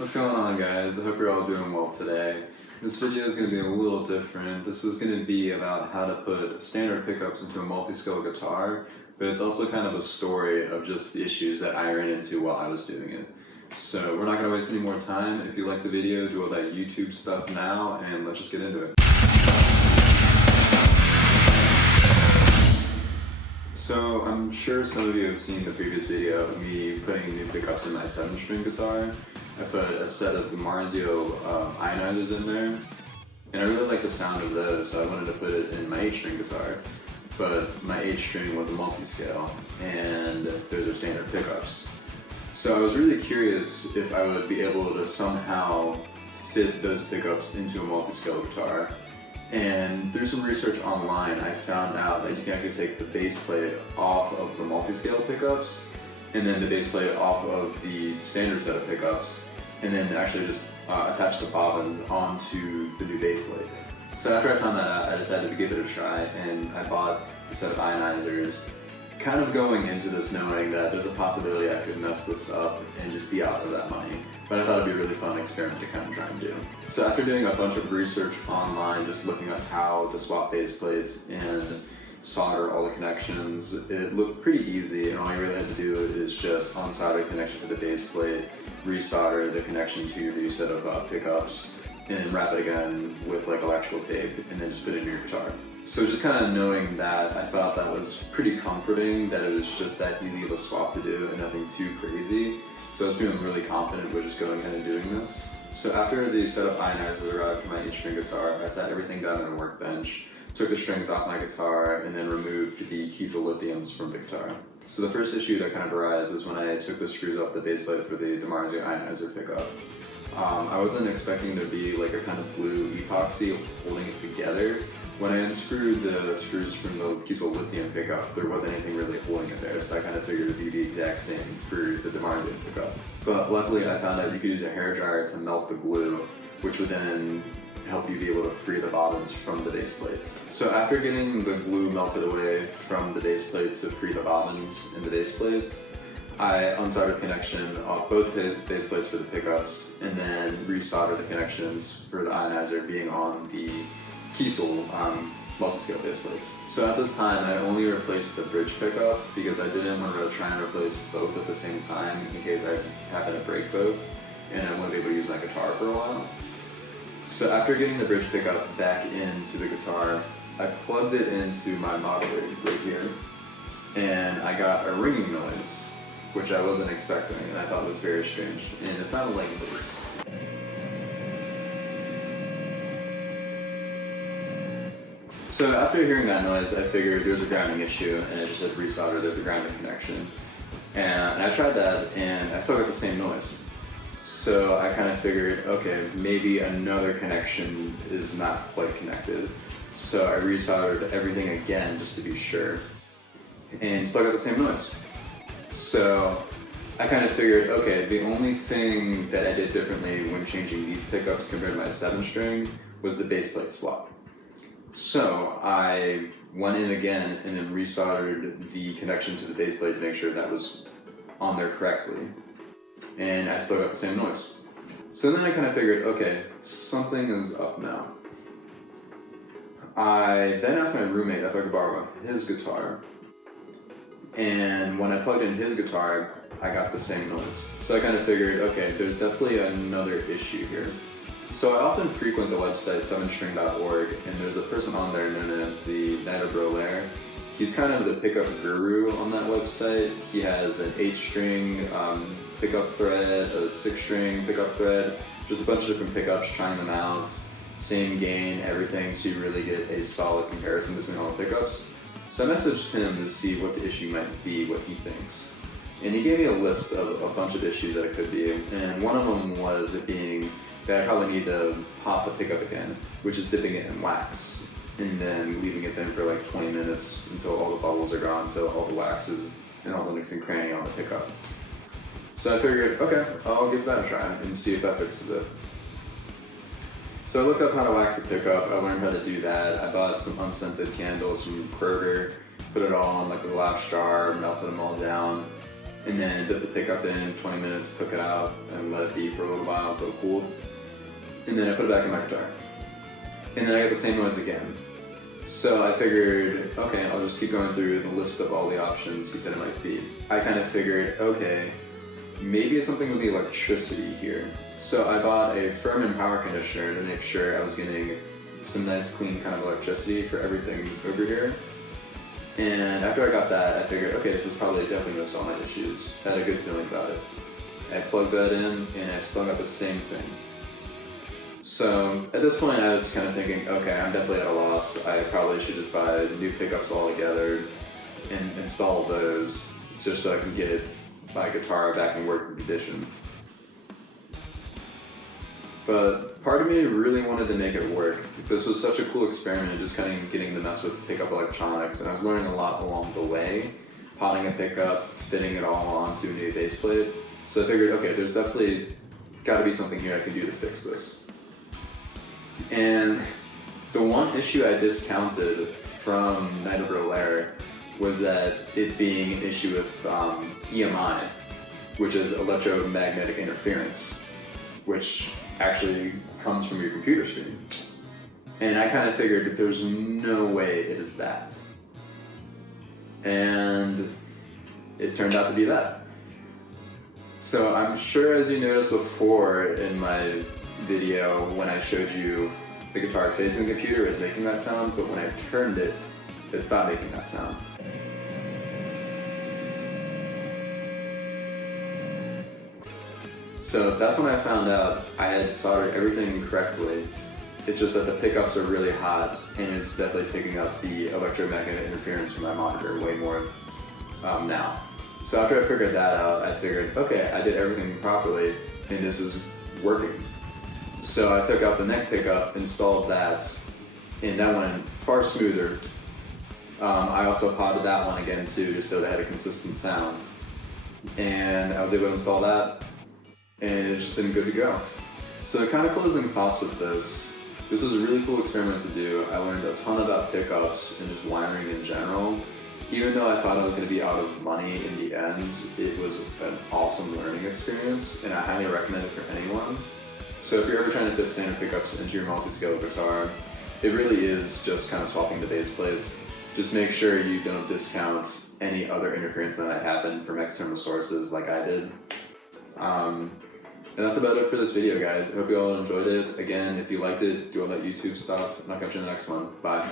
What's going on, guys? I hope you're all doing well today. This video is going to be a little different. This is going to be about how to put standard pickups into a multi-scale guitar, but it's also kind of a story of just the issues that I ran into while I was doing it. So we're not going to waste any more time. If you like the video, do all that YouTube stuff now, and let's just get into it. So I'm sure some of you have seen the previous video of me putting new pickups in my 7-string guitar. I put a set of DiMarzio ionizers in there, and I really like the sound of those, so I wanted to put it in my 8-string guitar. But my 8-string was a multiscale, and those are standard pickups. So I was really curious if I would be able to somehow fit those pickups into a multiscale guitar. And through some research online, I found out that you can actually take the bass plate off of the multiscale pickups, and then the bass plate off of the standard set of pickups, and then actually just attach the bobbins onto the new bass plates. So after I found that out, I decided to give it a try, and I bought a set of ionizers, kind of going into this knowing that there's a possibility I could mess this up and just be out of that money. But I thought it'd be a really fun experiment to kind of try and do. So after doing a bunch of research online, just looking at how to swap bass plates and solder all the connections, it looked pretty easy, and all you really had to do is just unsolder the connection to the bass plate, resolder the connection to your new set of pickups, and wrap it again with like electrical tape, and then just put it in your guitar. So just kind of knowing that, I thought that was pretty comforting, that it was just that easy of a swap to do and nothing too crazy. So I was feeling really confident with just going ahead and doing this. So after the set of ionizers arrived for my 8-string guitar, I sat everything down on a workbench, took the strings off my guitar, and then removed the Kiesel lithiums from the guitar. So the first issue that kind of arose is when I took the screws off the bass plate for the DiMarzio ionizer pickup. I wasn't expecting there to be like a kind of blue epoxy holding it together. When I unscrewed the screws from the Kiesel lithium pickup, there wasn't anything really holding it there, so I kind of figured it would be the exact same for the DiMarzio pickup. But luckily I found out you could use a hairdryer to melt the glue, which would then help you be able to free the bobbins from the bass plates. So after getting the glue melted away from the bass plates to free the bobbins in the bass plates, I unsoldered the connection off both the bass plates for the pickups, and then resoldered the connections for the ionizer being on the Kiesel multiscale bass plates. So at this time, I only replaced the bridge pickup because I didn't want to try and replace both at the same time in case I happen to break both, and I wouldn't be able to use my guitar for a while. So after getting the bridge pickup back into the guitar, I plugged it into my modulator right here, and I got a ringing noise, which I wasn't expecting, and I thought was very strange, and it sounded like this. So after hearing that noise, I figured there was a grounding issue, and I just had resoldered the grounding connection. And I tried that, and I still got the same noise. So I kind of figured, okay, maybe another connection is not quite connected. So I resoldered everything again just to be sure, and still got the same noise. So I kind of figured, okay, the only thing that I did differently when changing these pickups compared to my 7-string was the bass plate swap. So I went in again and then resoldered the connection to the bass plate to make sure that was on there correctly. And I still got the same noise. So then I kind of figured, okay, something is up now. I then asked my roommate if I could borrow his guitar. And when I plugged in his guitar, I got the same noise. So I kind of figured, okay, there's definitely another issue here. So I often frequent the website 7string.org, and there's a person on there known as the Knight of Brolaire. He's kind of the pickup guru on that website. He has an 8-string pickup thread, a 6-string pickup thread. There's a bunch of different pickups, trying them out, same gain, everything, so you really get a solid comparison between all the pickups. So I messaged him to see what the issue might be, what he thinks. And he gave me a list of a bunch of issues that it could be, and one of them was it being that I probably need to pop the pickup again, which is dipping it in wax, and then leaving it then for like 20 minutes until all the bubbles are gone, so all the waxes and all the nooks and cranny on the pickup. So I figured, okay, I'll give that a try and see if that fixes it. So I looked up how to wax a pickup, I learned how to do that. I bought some unscented candles from Kroger, put it all in like a glass jar, melted them all down, and then dipped the pickup in 20 minutes, took it out, and let it be for a little while until it cooled. And then I put it back in my guitar. And then I got the same noise again. So I figured, okay, I'll just keep going through the list of all the options he said it might be. I kind of figured, okay, maybe it's something with the electricity here. So I bought a Furman power conditioner to make sure I was getting some nice clean kind of electricity for everything over here. And after I got that, I figured, okay, this is probably definitely going to solve my issues. I had a good feeling about it. I plugged that in, and I still got the same thing. So at this point, I was kind of thinking, okay, I'm definitely at a loss. I probably should just buy new pickups altogether and install those just so I can get my guitar back in working condition. But part of me really wanted to make it work. This was such a cool experiment, just kind of getting to mess with pickup electronics, and I was learning a lot along the way, piling a pickup, fitting it all onto a new bass plate. So I figured, okay, there's definitely got to be something here I can do to fix this. And the one issue I discounted from Night of Rolaire was that it being an issue with EMI, which is electromagnetic interference, which actually comes from your computer screen. And I kind of figured that there's no way it is that. And it turned out to be that. So I'm sure, as you noticed before in my video when I showed you the guitar facing the computer is making that sound, but when I turned it, it stopped making that sound. So that's when I found out I had soldered everything correctly. It's just that the pickups are really hot, and it's definitely picking up the electromagnetic interference from my monitor way more now. So after I figured that out, I figured, okay, I did everything properly, and this is working. So I took out the neck pickup, installed that, and that went far smoother. I also potted that one again too, just so that it had a consistent sound. And I was able to install that, and it's just been good to go. So kind of closing thoughts with this. This was a really cool experiment to do. I learned a ton about pickups and just wiring in general. Even though I thought I was going to be out of money in the end, it was an awesome learning experience, and I highly recommend it for anyone. So if you're ever trying to fit standard pickups into your multiscale guitar, it really is just kind of swapping the bass plates. Just make sure you don't discount any other interference that might happen from external sources like I did. And that's about it for this video, guys. I hope you all enjoyed it. Again, if you liked it, do all that YouTube stuff, and I'll catch you in the next one. Bye.